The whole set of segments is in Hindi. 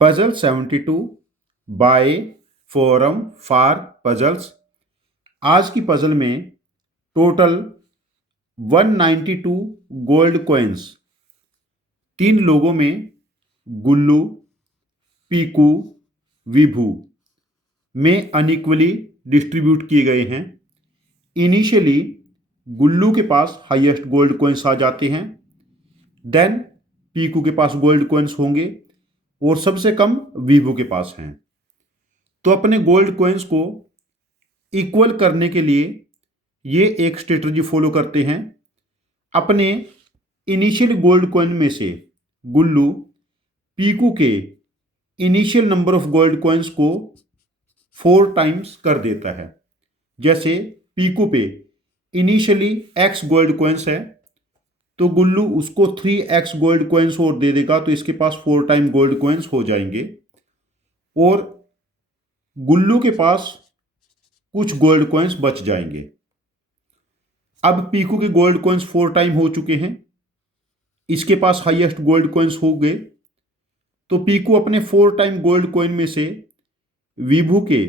Puzzle 72 by forum for puzzles. आज की पजल में टोटल 192 गोल्ड कॉइन्स 3 लोगों में गुल्लू, पीकू, विभू में अनइक्वली डिस्ट्रीब्यूट किए गए हैं। इनिशियली गुल्लू के पास हाईएस्ट गोल्ड कॉइन्स आ जाते हैं, देन पीकू के पास गोल्ड कॉइन्स होंगे और सबसे कम विभू के पास हैं। तो अपने गोल्ड कॉइन्स को इक्वल करने के लिए ये एक स्ट्रेटजी फॉलो करते हैं। अपने इनिशियल गोल्ड कॉइन में से गुल्लू पीकू के initial number of gold coins को 4 टाइम्स कर देता है। जैसे पीकू पे इनिशियली x गोल्ड कॉइन्स है, तो गुल्लू उसको 3x गोल्ड कॉइन्स और दे देगा, तो इसके पास 4 टाइम गोल्ड कॉइन्स हो जाएंगे। और गुल्लू के पास कुछ गोल्ड कॉइन्स बच जाएंगे। अब पीकू के गोल्ड कॉइन्स 4 टाइम हो चुके हैं, इसके पास हाईएस्ट गोल्ड कॉइन्स हो गए। तो पीकू अपने 4 टाइम गोल्ड कॉइन में से विभू के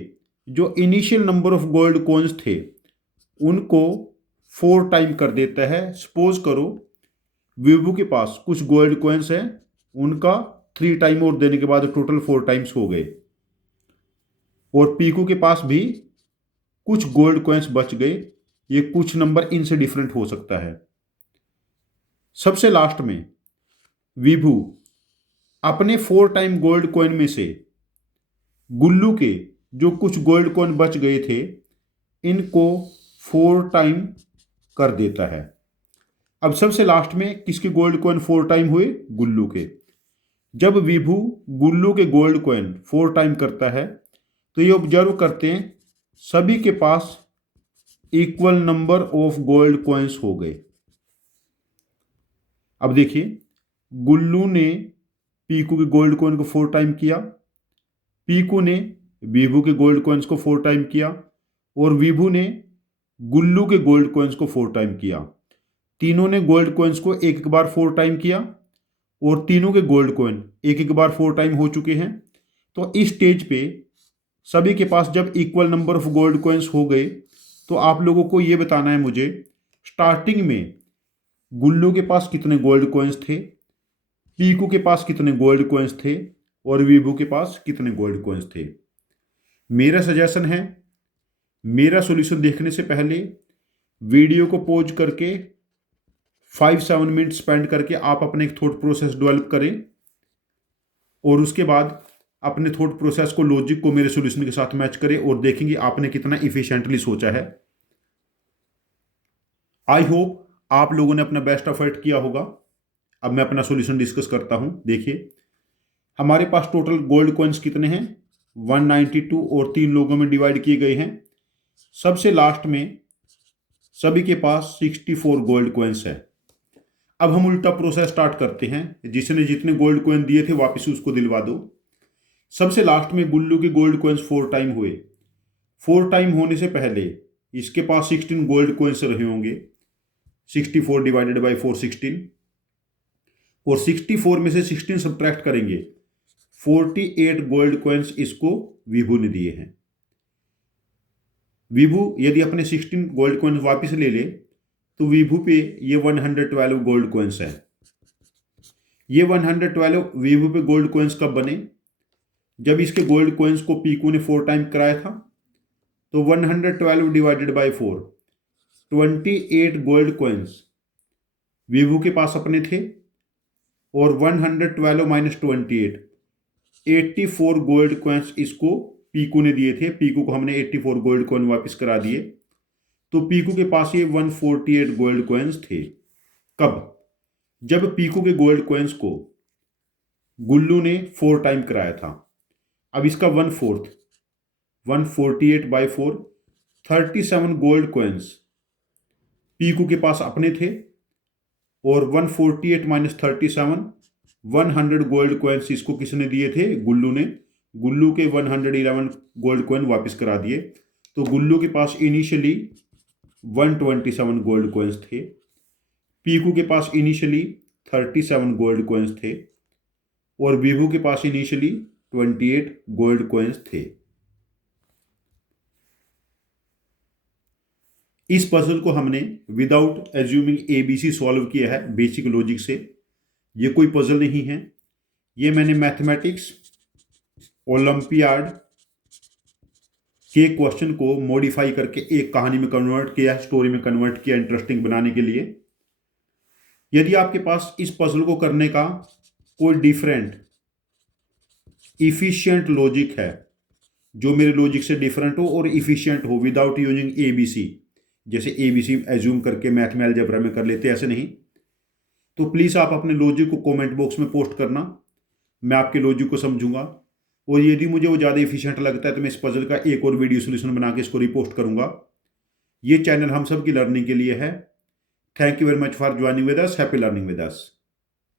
जो initial number of gold coins थे उनको 4 टाइम कर देता है। सपोज करो विभू के पास कुछ गोल्ड कॉइन्स हैं, उनका 3 टाइम और देने के बाद टोटल 4 टाइम्स हो गए, और पीकू के पास भी कुछ गोल्ड कॉइन्स बच गए। ये कुछ नंबर इनसे डिफरेंट हो सकता है। सबसे लास्ट में विभू अपने 4 टाइम गोल्ड कॉइन में से गुल्लू के जो कुछ गोल्ड कॉइन बच गए थे इनको 4 टाइम कर देता है। अब सबसे लास्ट में किसके गोल्ड कॉइन 4 टाइम हुए? गुल्लू के। जब विभू गुल्लू के गोल्ड कॉइन 4 टाइम करता है तो ये ऑब्जर्व करते हैं सभी के पास equal number of gold coins हो गए। अब देखिए, गुल्लू ने पीकू के गोल्ड कॉइन को 4 टाइम किया, पीकू ने विभू के गोल्ड कॉइन्स को 4 टाइम किया, और विभू ने गुल्लू के गोल्ड कॉइन्स को 4 टाइम किया। तीनों ने गोल्ड कॉइन्स को एक एक बार 4 टाइम किया, और तीनों के गोल्ड कॉइन एक एक बार 4 टाइम हो चुके हैं। तो इस स्टेज पे सभी के पास जब equal number of gold coins हो गए, तो आप लोगों को ये बताना है मुझे स्टार्टिंग में गुल्लू के पास कितने गोल्ड कॉइन्स थे, पीकू के पास कितने गोल्ड कॉइन्स थे, और विभू के पास कितने गोल्ड कॉइन्स थे। मेरा सजेशन है, मेरा सॉल्यूशन देखने से पहले वीडियो को पॉज करके 5-7 मिनट स्पेंड करके आप अपने एक थॉट प्रोसेस डेवलप करें, और उसके बाद अपने थॉट प्रोसेस को, लॉजिक को मेरे सॉल्यूशन के साथ मैच करें और देखेंगे आपने कितना इफिशिएंटली सोचा है। आई होप आप लोगों ने अपना बेस्ट एफर्ट किया होगा। अब मैं अपना सॉल्यूशन डिस्कस करता हूं। देखिए, हमारे पास टोटल गोल्ड कॉइन्स कितने हैं? 192, और 3 लोगों में डिवाइड किए गए हैं। सबसे लास्ट में सभी के पास 64 गोल्ड कॉइन्स है। अब हम उल्टा प्रोसेस स्टार्ट करते हैं। जिसने जितने गोल्ड कॉइन दिए थे वापस उसको दिलवा दो। सबसे लास्ट में गुल्लू के गोल्ड कॉइन्स 4 टाइम हुए। 4 टाइम होने से पहले इसके पास 16 गोल्ड कॉइन्स रहे होंगे। 64 डिवाइडेड बाई 4 16, और 64 में से 16 सब्ट्रैक्ट करेंगे, 48 गोल्ड कॉइन्स इसको विभू ने दिए हैं। विभू यदि अपने 16 गोल्ड कॉइन्स वापस ले ले तो विभू पे ये 112 गोल्ड कॉइन्स है। ये 112 विभू पे गोल्ड कॉइन्स कब बने? जब इसके गोल्ड कॉइन्स को पीकू ने 4 टाइम कराया था। तो 112 डिवाइडेड बाई 4, 28 गोल्ड कॉइन्स विभू के पास अपने थे, और 112 माइनस 28, 84 गोल्ड कॉइन्स इसको पीकू ने दिए थे। पीकू को हमने 84 गोल्ड कॉइन वापस करा दिए। तो पीकू के पास ये 148 गोल्ड कॉइन्स थे। कब? जब पीकू के गोल्ड कॉइन्स को गुल्लू ने 4 टाइम कराया था। अब इसका 1/4, 148 बाई 4, 37 गोल्ड कॉइन्स पीकू के पास अपने थे, और 148 माइनस 37, 100 गोल्ड कॉइन्स इसको किसने दिए थे? गुल्लू ने। गुल्लू के 111 गोल्ड कॉइन वापस करा दिए। तो गुल्लू के पास इनिशियली 127 गोल्ड कॉइन्स थे, पीकू के पास इनिशियली 37 गोल्ड कॉइन्स थे, और विभू के पास इनिशियली 28 गोल्ड कॉइन्स थे। इस पजल को हमने विदाउट एज्यूमिंग एबीसी सॉल्व किया है बेसिक लॉजिक से। ये कोई पजल नहीं है, ये मैंने मैथमेटिक्स ओलंपियाड के क्वेश्चन को मॉडिफाई करके एक कहानी में कन्वर्ट किया, स्टोरी में कन्वर्ट किया इंटरेस्टिंग बनाने के लिए। यदि आपके पास इस पजल को करने का कोई डिफरेंट इफिशिएंट लॉजिक है, जो मेरे लॉजिक से डिफरेंट हो और इफिशिएंट हो विदाउट यूजिंग एबीसी, जैसे एबीसी एज्यूम करके मैथ में अलजेब्रा में कर लेते ऐसे नहीं, तो प्लीज़ आप अपने लॉजिक को कमेंट बॉक्स में पोस्ट करना, मैं आपके लॉजिक को समझूंगा। और यदि मुझे वो ज़्यादा एफिशिएंट लगता है तो मैं इस पजल का एक और वीडियो सोल्यूशन बना के इसको रिपोस्ट करूंगा। ये चैनल हम सब की लर्निंग के लिए है। Thank you very much for joining with us. Happy learning with us.